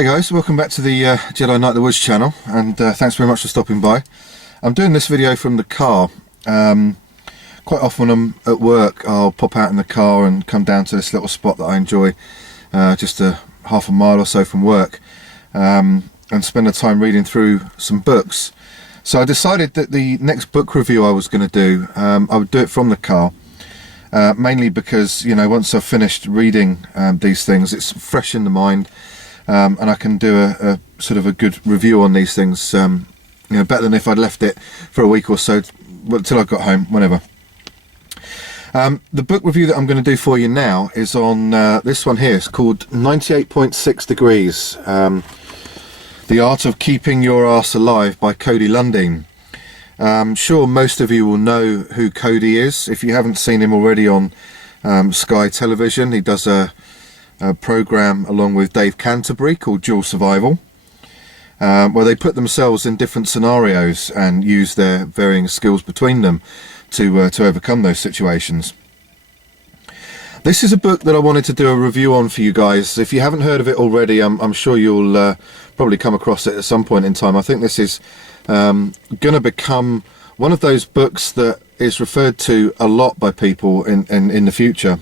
Hey guys, welcome back to the Jedi Knight of the Woods channel, and thanks very much for stopping by. I'm doing this video from the car. Quite often when I'm at work, I'll pop out in the car and come down to this little spot that I enjoy, just a half a mile or so from work, and spend the time reading through some books. So I decided that the next book review I was going to do, I would do it from the car, mainly because, you know, once I've finished reading these things, it's fresh in the mind. And I can do a sort of a good review on these things, you know, better than if I'd left it for a week or so, well, till I got home, whenever. The book review that I'm going to do for you now is on this one here. It's called 98.6 Degrees, The Art of Keeping Your Arse Alive by Cody Lundin. I'm sure most of you will know who Cody is. If you haven't seen him already on Sky Television, he does a program along with Dave Canterbury called Dual Survival, where they put themselves in different scenarios and use their varying skills between them to overcome those situations. This is a book that I wanted to do a review on for you guys. If you haven't heard of it already, I'm sure you'll probably come across it at some point in time. I think this is going to become one of those books that is referred to a lot by people in the future.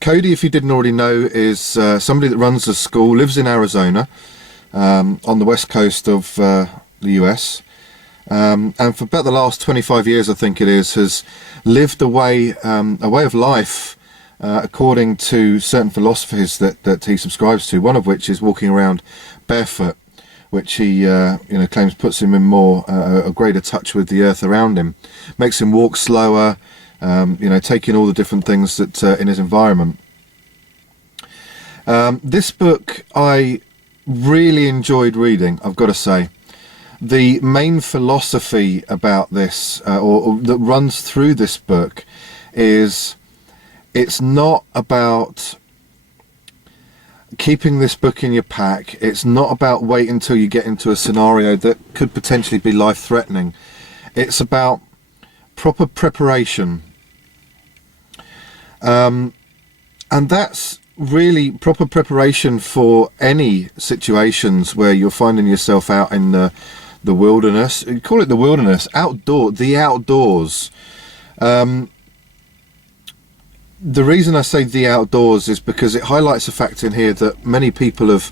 Cody, if you didn't already know, is somebody that runs a school, lives in Arizona, on the west coast of the US, and for about the last 25 years, I think it is, has lived a way of life according to certain philosophies that he subscribes to. One of which is walking around barefoot, which he you know, claims puts him in more a greater touch with the earth around him, makes him walk slower. You know, taking all the different things that in his environment. This book I really enjoyed reading, I've got to say. The main philosophy about this, or that runs through this book, is it's not about keeping this book in your pack. It's not about waiting until you get into a scenario that could potentially be life-threatening. It's about proper preparation. And that's really proper preparation for any situations where you're finding yourself out in the wilderness. You call it the wilderness, the outdoors. The reason I say the outdoors is because it highlights the fact in here that many people have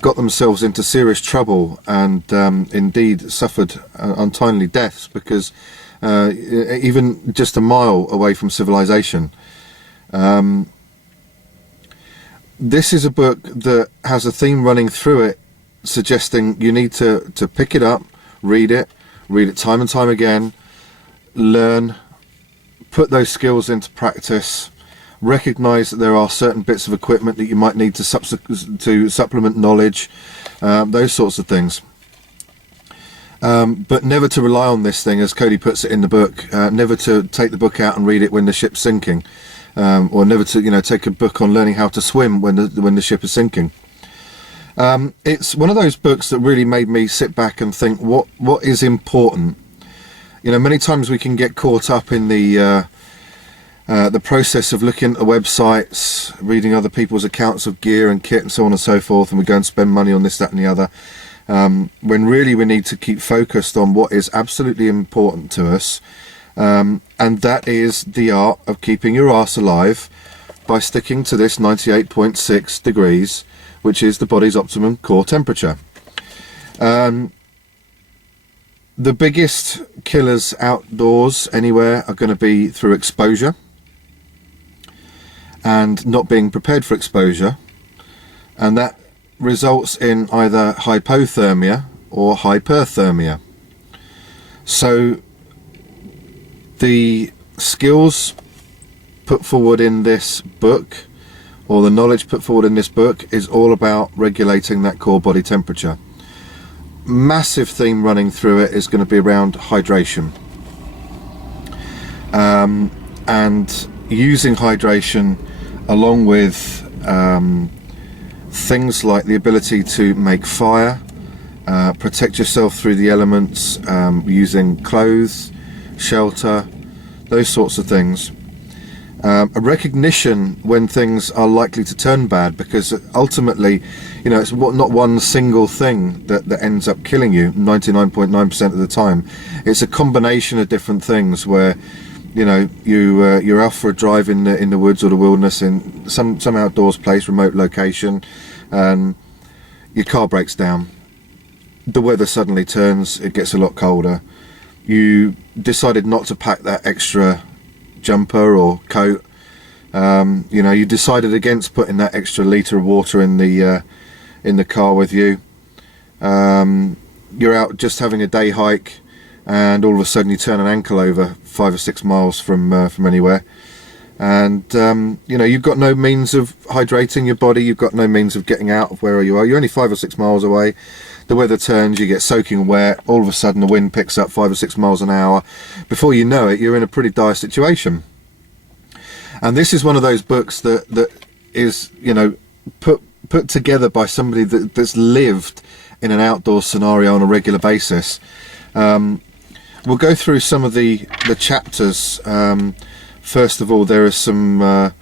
got themselves into serious trouble and indeed suffered untimely deaths because even just a mile away from civilization. This is a book that has a theme running through it, suggesting you need to pick it up, read it time and time again, learn, put those skills into practice, recognize that there are certain bits of equipment that you might need to supplement knowledge, those sorts of things. But never to rely on this thing, as Cody puts it in the book, never to take the book out and read it when the ship's sinking, or never to, you know, take a book on learning how to swim when the ship is sinking. It's one of those books that really made me sit back and think, what is important? You know, many times we can get caught up in the process of looking at the websites, reading other people's accounts of gear and kit and so on and so forth, and we go and spend money on this, that and the other. When really we need to keep focused on what is absolutely important to us, and that is the art of keeping your arse alive by sticking to this 98.6 degrees, which is the body's optimum core temperature. The biggest killers outdoors anywhere are going to be through exposure and not being prepared for exposure, and that results in either hypothermia or hyperthermia. So the skills put forward in this book, or the knowledge put forward in this book, is all about regulating that core body temperature. Massive theme running through it is going to be around hydration, and using hydration along with things like the ability to make fire, protect yourself through the elements, using clothes, shelter, those sorts of things. a recognition when things are likely to turn bad, because ultimately, you know, it's not one single thing that ends up killing you 99.9% of the time. It's a combination of different things where, you know, you're out for a drive in the woods or the wilderness, in some outdoors place, remote location, and your car breaks down. The weather suddenly turns, it gets a lot colder. You decided not to pack that extra jumper or coat. You know, you decided against putting that extra litre of water in the car with you. You're out just having a day hike, and all of a sudden you turn an ankle over 5 or 6 miles from anywhere, and you know, you've got no means of hydrating your body, you've got no means of getting out of where you are. You're only 5 or 6 miles away. The weather turns, you get soaking wet, all of a sudden the wind picks up 5 or 6 miles an hour. Before you know it, you're in a pretty dire situation. And this is one of those books that is, you know, put together by somebody that's lived in an outdoor scenario on a regular basis. We'll go through some of the chapters. First of all, there is a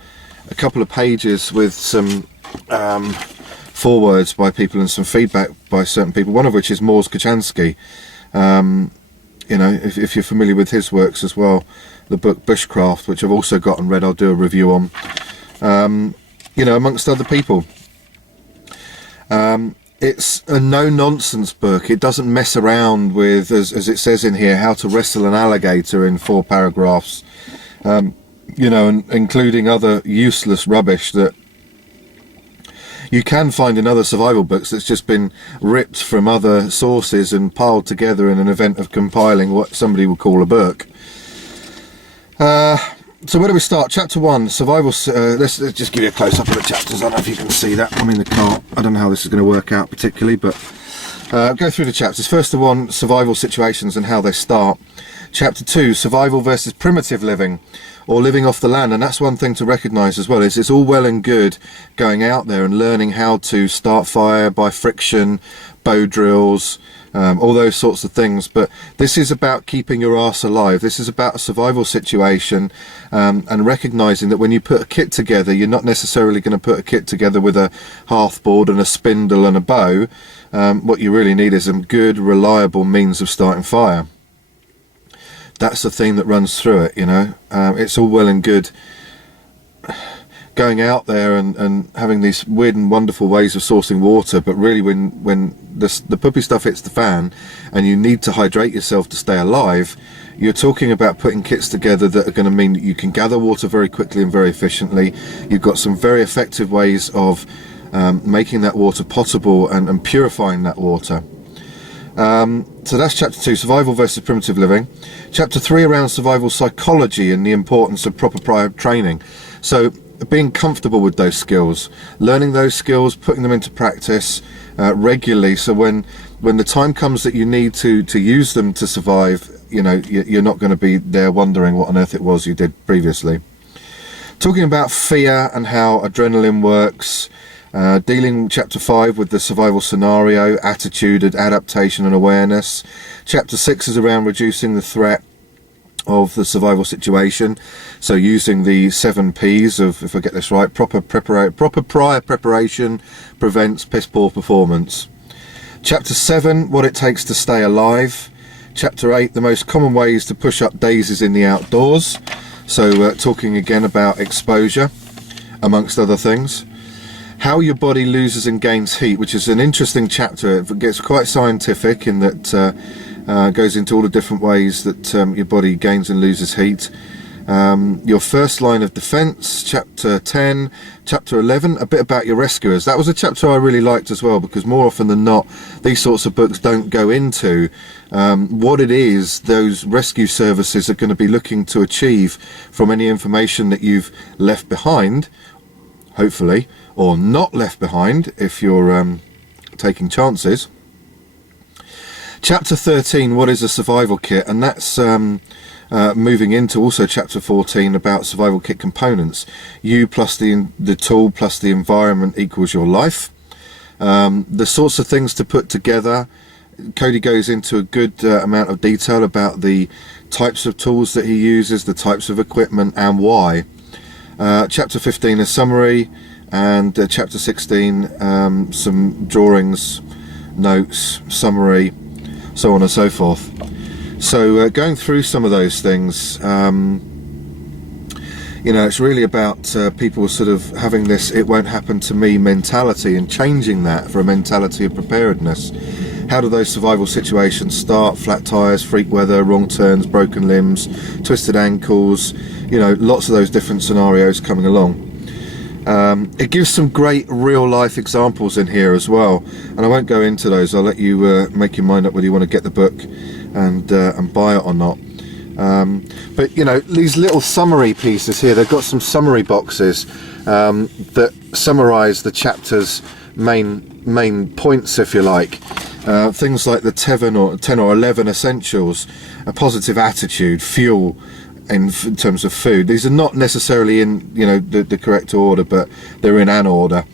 couple of pages with some forewords by people and some feedback by certain people, one of which is Mors Kochanski. You know, if you're familiar with his works as well, the book Bushcraft, which I've also got and read, I'll do a review on, you know, amongst other people. It's a no-nonsense book. It doesn't mess around with, as it says in here, how to wrestle an alligator in 4 paragraphs, you know, and including other useless rubbish that you can find in other survival books that's just been ripped from other sources and piled together in an event of compiling what somebody would call a book. So where do we start? Chapter 1, survival. Let's just give you a close-up of the chapters. I don't know if you can see that. I'm in the car. I don't know how this is going to work out particularly, but go through the chapters. First of all, survival situations and how they start. Chapter 2, survival versus primitive living, or living off the land. And that's one thing to recognise as well, is it's all well and good going out there and learning how to start fire by friction, bow drills, all those sorts of things, but this is about keeping your arse alive. This is about a survival situation, and recognising that when you put a kit together, you're not necessarily going to put a kit together with a hearthboard and a spindle and a bow. What you really need is some good, reliable means of starting fire. That's the theme that runs through it, you know. It's all well and good going out there and having these weird and wonderful ways of sourcing water, but really when the puppy stuff hits the fan and you need to hydrate yourself to stay alive, you're talking about putting kits together that are going to mean that you can gather water very quickly and very efficiently. You've got some very effective ways of making that water potable and purifying that water. So that's chapter 2, survival versus primitive living. Chapter 3, around survival psychology and the importance of proper prior training. So being comfortable with those skills, learning those skills, putting them into practice regularly, so when the time comes that you need to use them to survive, you know, you're not going to be there wondering what on earth it was you did previously. Talking about fear and how adrenaline works. Dealing chapter 5 with the survival scenario, attitude, adaptation and awareness. Chapter 6 is around reducing the threat of the survival situation, so using the 7 P's of, if I get this right, proper prior preparation prevents piss poor performance. Chapter 7, what it takes to stay alive. Chapter 8, the most common ways to push up daisies in the outdoors, so talking again about exposure amongst other things. How your body loses and gains heat, which is an interesting chapter. It gets quite scientific in that goes into all the different ways that your body gains and loses heat. Your first line of defense, chapter 10. Chapter 11, a bit about your rescuers. That was a chapter I really liked as well, because more often than not, these sorts of books don't go into what it is those rescue services are going to be looking to achieve from any information that you've left behind, hopefully, or not left behind if you're taking chances. Chapter 13, what is a survival kit? And that's moving into also chapter 14 about survival kit components. You plus the tool plus the environment equals your life. The sorts of things to put together. Cody goes into a good amount of detail about the types of tools that he uses, the types of equipment and why. Chapter 15 a summary, and chapter 16 some drawings, notes, summary, so on and so forth. So going through some of those things, you know, it's really about people sort of having this "it won't happen to me" mentality, and changing that for a mentality of preparedness. How do those survival situations start? Flat tires, freak weather, wrong turns, broken limbs, twisted ankles, you know, lots of those different scenarios coming along. It gives some great real life examples in here as well, and I won't go into those. I'll let you make your mind up whether you want to get the book and buy it or not. But you know, these little summary pieces here, they've got some summary boxes that summarize the chapter's main points, if you like. Things like the 10 or 11 essentials, a positive attitude, fuel, in terms of food. These are not necessarily in, you know, the correct order, but they're in an order.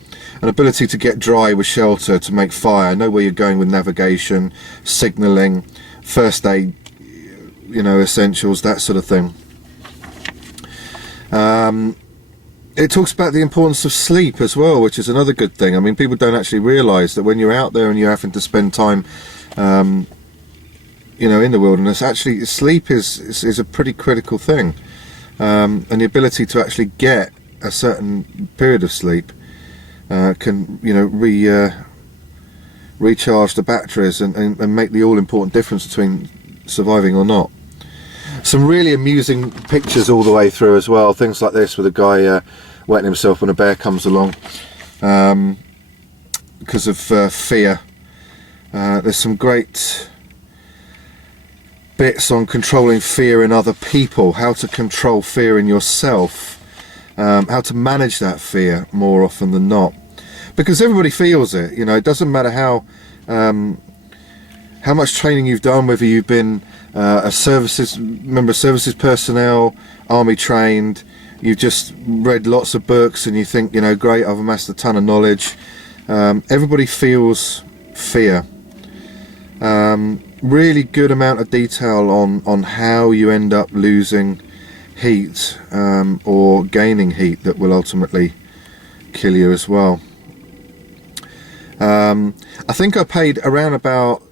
An ability to get dry with shelter, to make fire, know where you're going with navigation, signalling, first aid, you know, essentials, that sort of thing. It talks about the importance of sleep as well, which is another good thing. I mean, people don't actually realise that when you're out there and you're having to spend time you know, in the wilderness, actually sleep is a pretty critical thing, and the ability to actually get a certain period of sleep can, you know, recharge the batteries and make the all-important difference between surviving or not. Some really amusing pictures all the way through as well, things like this with a guy wetting himself when a bear comes along because of fear. There's some great bits on controlling fear in other people, how to control fear in yourself, how to manage that fear more often than not, because everybody feels it. You know, it doesn't matter how much training you've done, whether you've been a member of services personnel, army trained, you've just read lots of books and you think, you know, great, I've amassed a ton of knowledge. Everybody feels fear. Really good amount of detail on how you end up losing heat or gaining heat that will ultimately kill you as well. I think I paid around about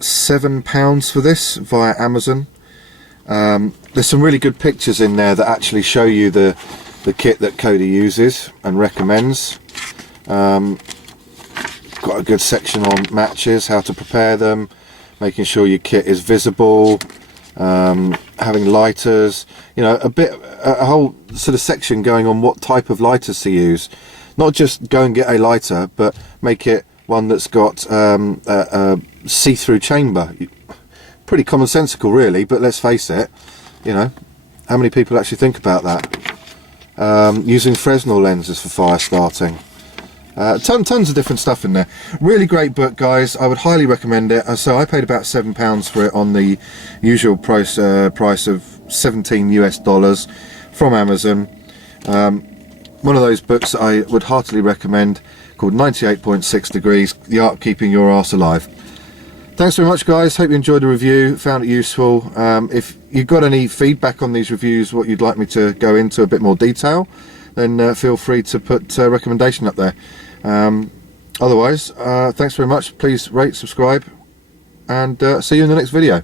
£7 for this via Amazon. There's some really good pictures in there that actually show you the kit that Cody uses and recommends. Got a good section on matches, how to prepare them, making sure your kit is visible, having lighters, you know, a whole sort of section going on what type of lighters to use. Not just go and get a lighter, but make it one that's got a see-through chamber. Pretty commonsensical really, but let's face it, you know, how many people actually think about that? Using Fresnel lenses for fire starting. Tons of different stuff in there. Really great book, guys. I would highly recommend it. So I paid about £7 for it on the usual price of $17 US from Amazon. One of those books I would heartily recommend, called 98.6 Degrees, The Art of Keeping Your Arse Alive. Thanks very much, guys. Hope you enjoyed the review, found it useful. If you've got any feedback on these reviews, what you'd like me to go into a bit more detail, then feel free to put a recommendation up there. Otherwise, thanks very much. Please rate, subscribe, and see you in the next video.